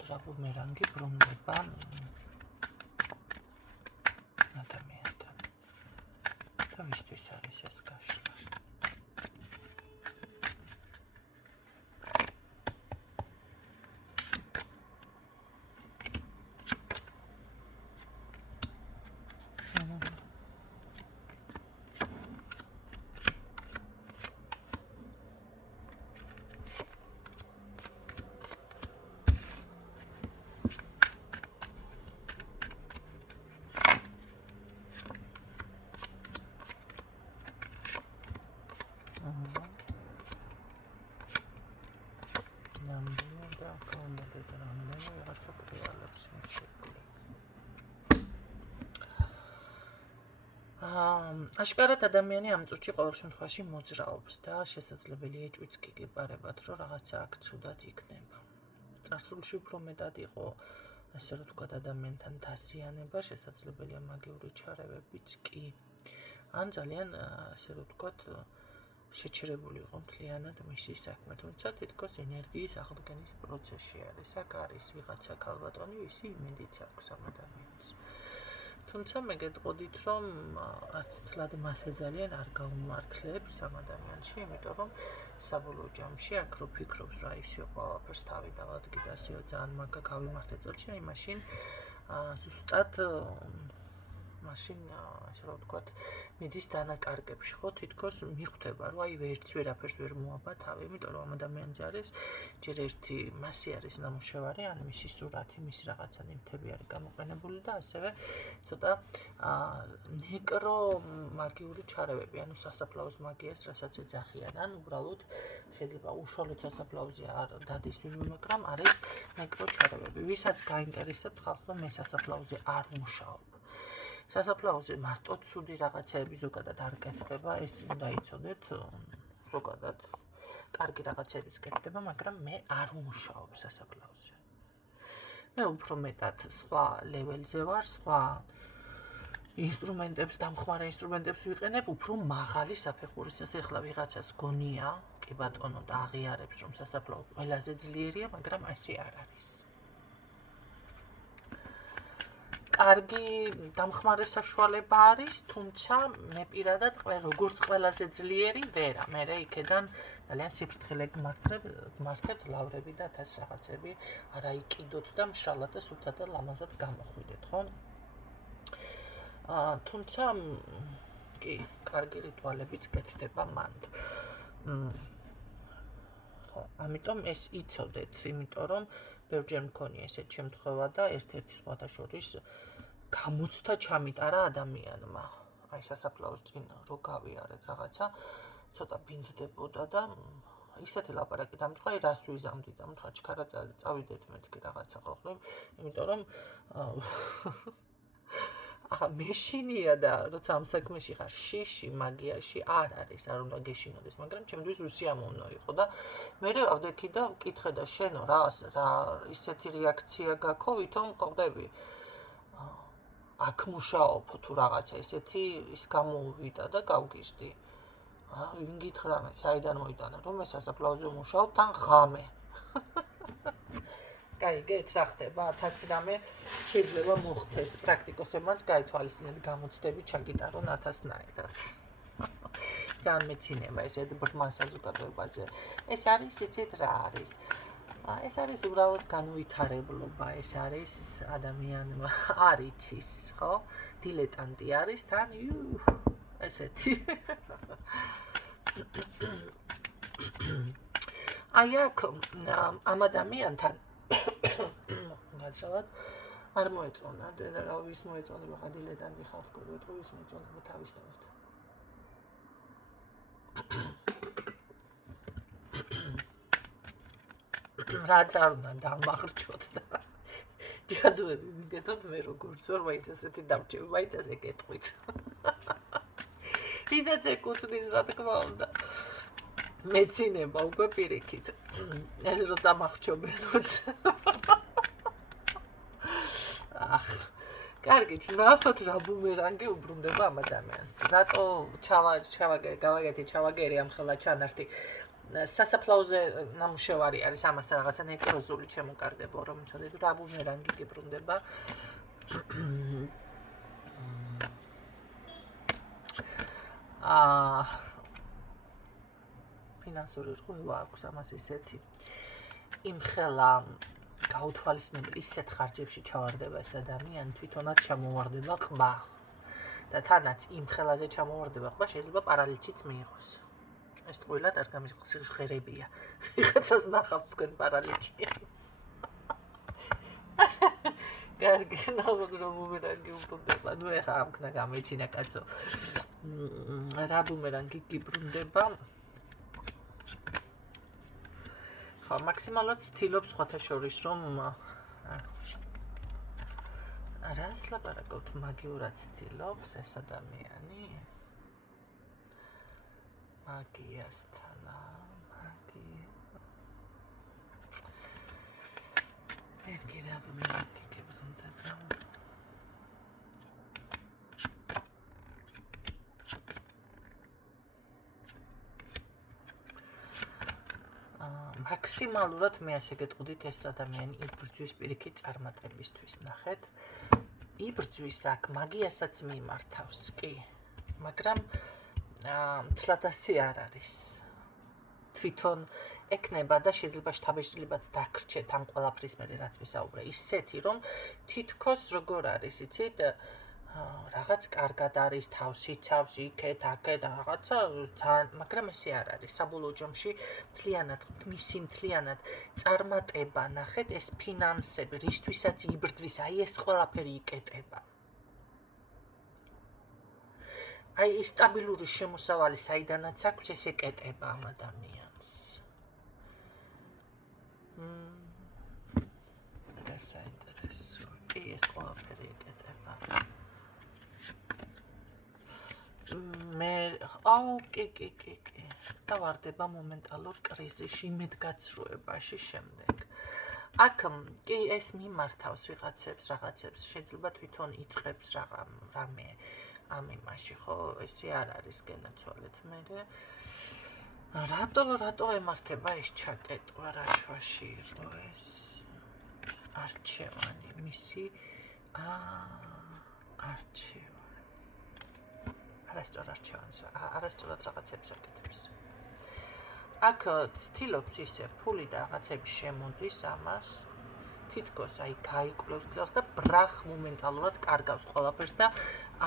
ნახოთ რა ბუმერანგი ბრუნდება ადამიანთან. და ვისთვის არის ეს გაშლა? აშკარად ადამიანი ამ წუთში ყოველ შემთხვევაში მოძრაობს და შესაძლებელია ეჭვიც გიგებარებათ, რომ რაღაცა აქ ცუდად იქნება. წარსულში უფრო მეტად იყო, ასე რომ ვთქვათ, ადამიანთან დაზიანება, შესაძლებელია მაგიური ჩარევებიც კი. ან ძალიან, ასე რომ ვთქვათ, შეჩერებული იყო მთლიანად მისი საქმე, თუმცა თითქოს ენერგიის აღდგენის პროცესში არის. აქ არის ვიღაცა ქალბატონი, ვისი იმედიც აქვს ამ ადამიანს. თუმცა მე გეტყოდით, რომ არც მთლად მასე ძალიან არ გაუმართლებს ამ ადამიანში, იმიტომ რომ საბოლოო ჯამში აქ რო ფიქრობს, რა ისე ყველაფერს თავი დავადგი და ასეო ძალიან მაგა გავიმართე წელში, აი მაშინ ზუსტად მაშინ ასე რომ ვთქვათ, მიდის დანაკარგებში, ხო, თითქოს მიხვდება, რომ აი ვერც ვერაფერს ვერ მოაბა თავი, იმიტომ რომ ამ ადამიანზე არის ჯერ ერთი მასი არის ნამუშევარი, ან მისი სურათი, მისი რაღაცა ნივთები არის გამოყენებული და ასევე ცოტა ნეკრო მაგიური ჩარევები, ანუ სასაფლაოს მაგიას, რასაც ეძახიან, ან უბრალოდ შეიძლება უშუალოდ სასაფლაოზე არ დადის ვინმე, მაგრამ არის ნეკრო ჩარევები. ვისაც გაინტერესებთ ხალხს, რომ მე სასაფლაოზე არ მუშაობ. სასაფლაოზე მარტო ცუდი რაღაცეები ზოგადად არ კეთდება, ეს უნდა იცოდეთ, ზოგადად კარგი რაღაცეებიც კეთდება, მაგრამ მე არ ვმუშაობ სასაფლაოზე. მე უფრო მეტად სხვა ლეველზე ვარ, სხვა ინსტრუმენტებს, დამხმარე ინსტრუმენტებს ვიყენებ, უფრო მაღალი საფეხურისას. ეხლა ვიღაცას გონია, კი ბატონო, და აღიარებს, რომ სასაფლაო ყველაზე ძლიერია, მაგრამ ასე არ არის. კარგი დამხმარე საშუალება არის, თუმცა მე პირადად როგორც ყველაზე ძლიერი ვერა. მე იქედან ძალიან სიფრთხილე გმართებთ ლავრები და 1000 რაღაცები, არა იყიდოთ და მშრალად და სუფთად და ლამაზად გამოხვიდეთ, ხო? თუმცა კი, კარგი რიტუალებიც კეთდება მანდ. ხო, ამიტომ ეს იცოდეთ, იმიტომ რომ ბევრჯერ მქონია ესეთ შემთხვევა და ერთ-ერთი სხვათა შორის გამოცდა ჩამიტარა ადამიანმა. აი სასაფლაოს წინ რო გავიარეთ რაღაცა, ცოტა ბინძდებოდა და ისეთი ლაპარაკი დამწყა, რას ვიზამდი და მთლად ჩქარა წავიდეთ მეთქი რაღაცა ხო, იმიტომ რომ ახლა მეშინია და როცა ამ საქმეში ხარ, შიში მაგიაში არ არის, არ უნდა გეშინოდეს, მაგრამ ჩემთვის უსიამოვნო იყო და მე ავდექი და მკითხე და შენო რა ისეთი რეაქცია გაქვს, ვითომ ყვდები. აქ მუშაობ თუ რაღაცა ესეთი ის გამოუვიდა და გავგიჟდი. ვინ გითხრა მე, საიდან მოიტანა, რომ მე სასაფლაოზე ვმუშაობ თან ღამე. გაიგეთ რა ხდება, 1000 რამე შეიძლება მოხდეს, პრაქტიკოსებმაც გაითვალისწინეთ გამოცდები ჩაგიტარონ 1000-ნაირად. ძალიან მეცინება ეს ბრმა საზოგადოებაზე. ეს არის, იცით რა არის? ეს არის უბრალოდ განუვითარებლობა, ეს არის ადამიანმა არ იცის, ხო? დილეტანტი არის თან, ესეთი. აი აქ ამ ადამიანთან გაცალად არ მოეწონა და რა ვის მოეწონება ხა დილეტანტი ხარ თქო თუ ვის მოეწონება თავისთავად. რაც არ უნდა დამახრჩოთ და ჯადოები მიგეთოთ მე როგორც ვარ, მაინც ასეთი დავჭები, მაინც ასე გეტყვით. ვისაც ეკუთვნის რა თქმა უნდა. მეცინება უკვე პირიქით. ეს როცა მახრჩობენ კარგით, ნახოთ რა ბუმერანგი უბრუნდება ამ ადამიანს. რატო გავაგეთი ჩავაგერი ამ ხელა ჩანართი. სასაფლაოზე ნამუშევარი არის ამასთან რაღაცა ნეკროზული ჩემოკარდებო რომ ცოდეთ რა ბუმერანგი გიბრუნდება ფინანსური რღვევა აქვს ამას ისეთი იმხელა გაუთვალისწინებელ ისეთ ხარჯებში ჩავარდება ეს ადამიანი თვითონაც ჩამოვარდება ყბა და თანაც იმ ხელაზე ჩამოვარდება ყბა შეიძლება პარალიჩიც მიიღოს ეს ტყუილად არ გამისხერებია ვიღაცას ნახავთ თქვენ პარალიჩის კარგი ნახოთ რომ ბუმერანგი უბრუნდება ნუ ეხა ამქნა გამეჩინა კაცო რა ბუმერანგი გიბრუნდება ხო მაქსიმალურად ცდილობს სხვათა შორის რომ რას ლაპარაკობთ მაგიურად ცდილობს ეს ადამიანი მაგიასთან ერთი რა ბუმერანგი გიბრუნდება მაქსიმალურად მე ასე გეტყოდით ეს ადამიანი იბრძვის პირიქით წარმატებისთვის ნახეთ იბრძვის აქ მაგიასაც მიმართავს კი მაგრამ ცლადასი არ არის თვითონ ეკნება და შეიძლება შთაბეჭდილებაც დაგრჩეთ ამ ყველაფრის მერე რაც ვისაუბრე ისეთი რომ თითქოს როგორ არის იცით რაღაც კარგად არის თავსი ცავს იქეთ აქეთ რაღაცა მაგრამ ესე არ არის საბოლოო ჯამში მთლიანად წარმატება ნახეთ ეს ფინანსები რისთვისაც იბრძვის აი ეს ყველაფერი იკეტება აი ეს სტაბილური შემოსავალი საიდანაც აქვს ეს ეკეტება ამ ადამიანს და საინტერესო კი ეს ყველაფერი ეკეტება მე კი და ვარდება მომენტალურ კრიზისში მედგაცრუებაში შემდეგ აქ კი ეს მიმართავს ვიღაცებს რაღაცებს შეიძლება თვითონ იწყებს რამე ამ იმაში ხო ესე არ არის გენაცვალეთ მე რატო ემართება ეს ჩაკეტვა რა შვაში იყო ეს არჩევანი მისი არჩევანი არასწორად რაღაცებს აკეთებს აქ ცდილობს ისე ფული და რაღაცები შემოდის ამას თითქოს აი გაიკვლევს გზას და ბრახ მომენტალურად კარგავს ყველაფერს და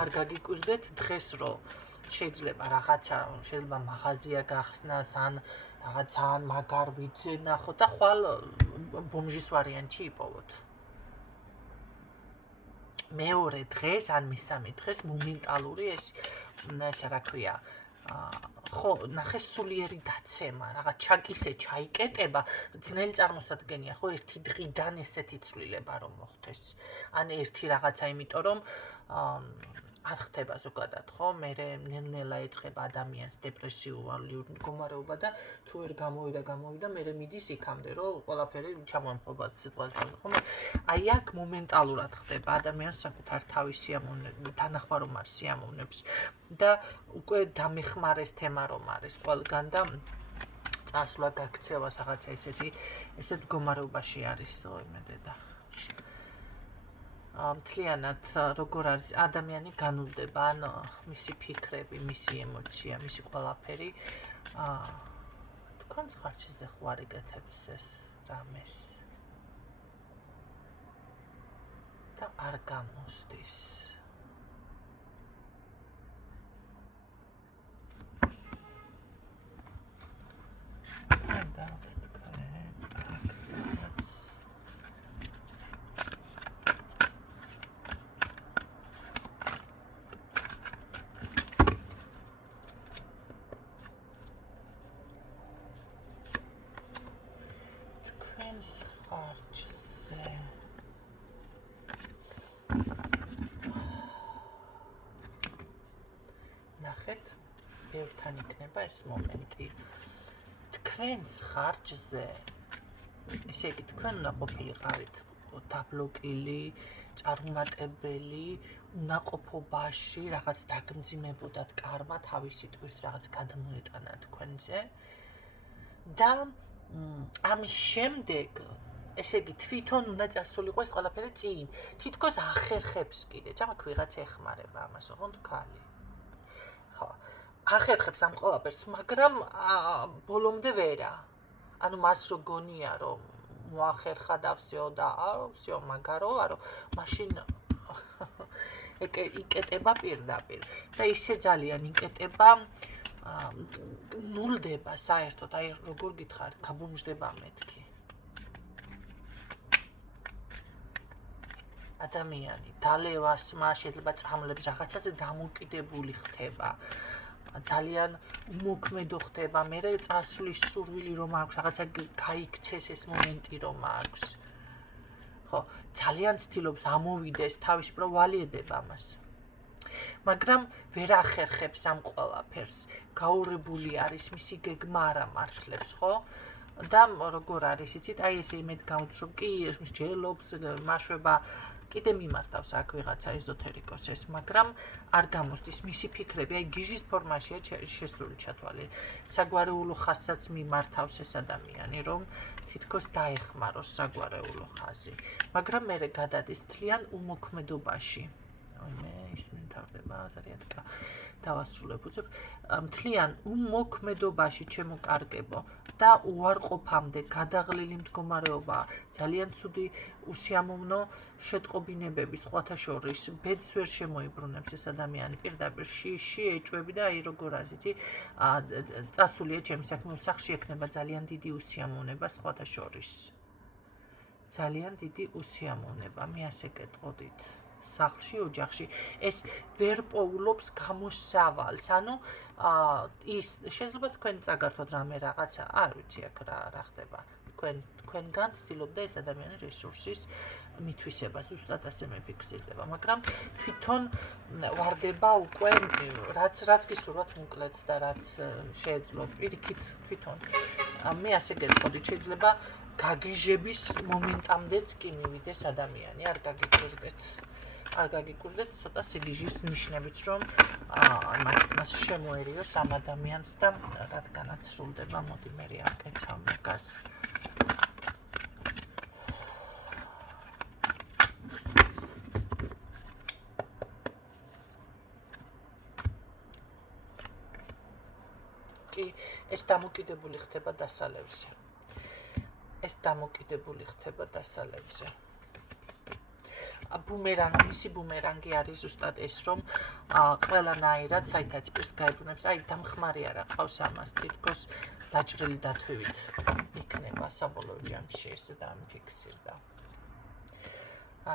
არ გაგიკვირდეთ დღეს რომ შეიძლება რაღაცა შეიძლება მაღაზია გახსნას ან რაღაც ძალიან მაგარ ვიძე ნახოთ და ხვალ ბომჟის ვარიანტში იპოვოთ მეორე დღეს ან მესამე დღეს მომენტალური ეს რა ქვია ხო ნახე სულიერი დაცემა რაღაც ჩაკისე ჩაიკეტება ძნელი წარმოსადგენია ხო ერთი დღიდან ესეთი ცვლილება რომ მოხდეს ან ერთი რაღაცა იმიტომ რომ არ ხდება ზოგადად ხო მე ნელ-ნელა ეწყება ადამიანს დეპრესიული მდგომარეობა და თუ ვერ გამოვიდა მე მიდის იქამდე რომ ყველაფერი ჩამოემხობა სიტუაციაზე ხო აი აქ მომენტალურად ხდება ადამიანს საკუთარ თავის სიამოვნებებს თანახმა რომ არ სიამოვნებს და უკვე დამეხმარეს თემა რომ არის ყველგან და წასვლა გაქცევა რაღაცა ესეთ მდგომარეობაში არის იმედე და მთლიანად როგორ არის ადამიანი განულდება ან მისი ფიქრები, მისი ემოცია, მისი ყველაფერი თქვენს ხარჯზე ხო არ იკეთებს ეს რამეს და არ გამოსდის და ხარჯზე ნახეთ ბევრთან იქნება ეს მომენტი თქვენს ხარჯზე ესე იგი თქვენ უნდა ყოფილიყავით დაბლოკილი წარუმატებელი უნაყოფობაში რაღაც დაგმძიმებოდათ კარმა თავისი ტვირს რაღაც გადმოეტანა თქვენზე და ამის შემდეგ ესე იგი თვითონ უნდა წასულიყო ეს ყველაფერი წინ. თითქოს ახერხებს კიდეც, ამას ვიღაც ეხმარება ამას, ოღონდ ქალი. ხო. ახერხებს ამ ყველაფერს, მაგრამ ბოლომდე ვერა. ანუ მას რო გონია, რომ მოახერხა და всё და всё მაგაროა, რომ მაშინ იკეტება პირდაპირ. და ისე ძალიან იკეტება ნულდება საერთოდ, აი როგორ გითხარით, გაბუმჟდება მეთქი. ადამიანი დალევას შეიძლება წამლებს რაღაცაზე დამოკიდებული ხდება. ძალიან უმოქმედო ხდება, მე წასვლის სურვილი რომ აქვს, რაღაცა გაიქცეს ეს მომენტი რომ აქვს. ხო, ძალიან ცდილობს ამოვიდეს თავის პროვალიედება ამას. მაგრამ ვერ ახერხებს ამ ყველაფერს. გაურებული არის მისი გეგმა არ ამართლებს, ხო? და როგორ არის, იცით, აი ესე იმედ გავუძრო, რომ კი მსჯელობს, მაშვება კიდე მიმართავს აქ ვიღაცა ეზოთერიკოს ეს, მაგრამ არ გამოსდის მისი ფიქრები, აი გიჟის ფორმაშია შესული ჩათვალე. საგვარეულო ხაზსაც მიმართავს ეს ადამიანი, რომ თითქოს დაეხმაროს საგვარეულო ხაზი, მაგრამ მე გადადის თლიან უმოქმედობაში. აი მე ის მთავრდება ძალიან დავასრულებ უცებ მთლიან უმოქმედობაში ჩემო კარგებო და უარყოფამდე გადაღლილი მდგომარეობა ძალიან ცუდი უსიამოვნო შეტყობინებები სხვათა შორის ბედს ვერ შემოიბრუნებს ეს ადამიანი პირდაპირ შიში ეჭვები და აი როგორ აზიცი წასულია ჩემი საქმე სახში ექნება ძალიან დიდი უსიამოვნება სხვათა შორის ძალიან დიდი უსიამოვნება მე ასე გეტყოდით სახლში ოჯახში ეს ვერ პოულობს გამოსავალს ანუ ის შეიძლება თქვენ წაგართოთ რამე რაღაცა არ ვიცი აქ რა ხდება თქვენგან ცდილობდა ეს ადამიანი რესურსის მithვისება ზუსტად ასე მეფიქსირდება მაგრამ თვითონ ვარდება უკვე რაც გისურვათ მოკლედ და რაც შეეძლო პირიქით თვითონ მე ასე გეტყოდი შეიძლება გაგიჟების მომენტამდეც კი მივიდეს ადამიანი არ გაგიკვირდეთ ცოტა სიგიჟის ნიშნებით რომ მას შემოერიოს ამ ადამიანს და რადგანაც სრულდება მოდი მე აკეცავ მაგას კი ეს დამოკიდებული ხდება დასალევზე მისი ბუმერანგი არის ზუსტად ეს რომ ყველანაირად საითაც პირს გაიბრუნებს აი დამხმარე არა ყავს ამას თითქოს დაჭრილი დათვივით იქნება საბოლოო ჯამში ესე და ამიფიქსირდა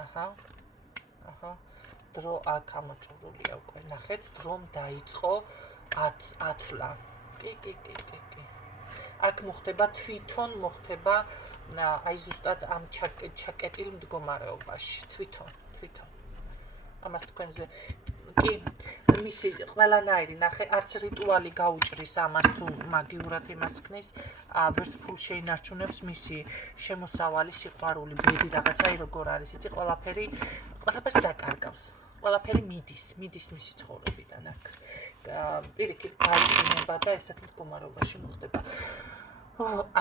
აჰა დრო აქ ამოწურულია უკვე ნახეთ დრომ დაიწყო ათვლა კი აქ მოხდება თვითონ მოხდება აი ზუსტად ამ ჩაკეტილ მდგომარეობაში თვითონ ამას თქვენზე კი მისი ყველანაირი ნახე არც რიტუალი გაუჭრის ამას თუ მაგიურად იმას ქნის ვერც ფულ შეინარჩუნებს მისი შემოსავალი სიყვარული ბედი რაღაცა აი როგორ არის იცი ყველაფერს დაკარგავს ყველაფერი მიდის მისი ცხოვრებიდან აქ პირიქით გაიჩინება და ესეთ მდგომარეობაში მოხდება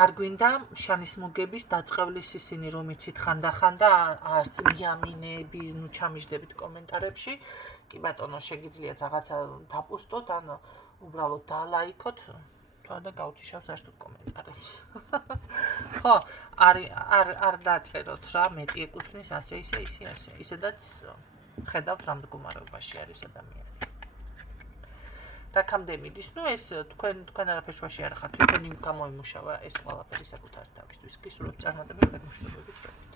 არ გვინდა შანის მოგების დაწყევლის ისინი რომ იცით ხანდახან და არც მიამინები ნუ ჩამიждებით კომენტარებში კი ბატონო შეგიძლიათ რაღაცა დაპოსტოთ ან უბრალოდ დალაიქოთ და გავთიშავ საერთოდ კომენტარებს ხო არ დაწეროთ რა მეტი ეკუთვნის ასე ისედაც ხედავთ რა მდგომარეობაში არის ადამიანი რაკამდე მიდის ნუ ეს თქვენ არაფერს შუაში არ ხართ თქვენი გამოიმუშავა ეს ყველაფერი საკუთარ თავისთვის გისურვებთ წარმატებები გაგმოშტობებით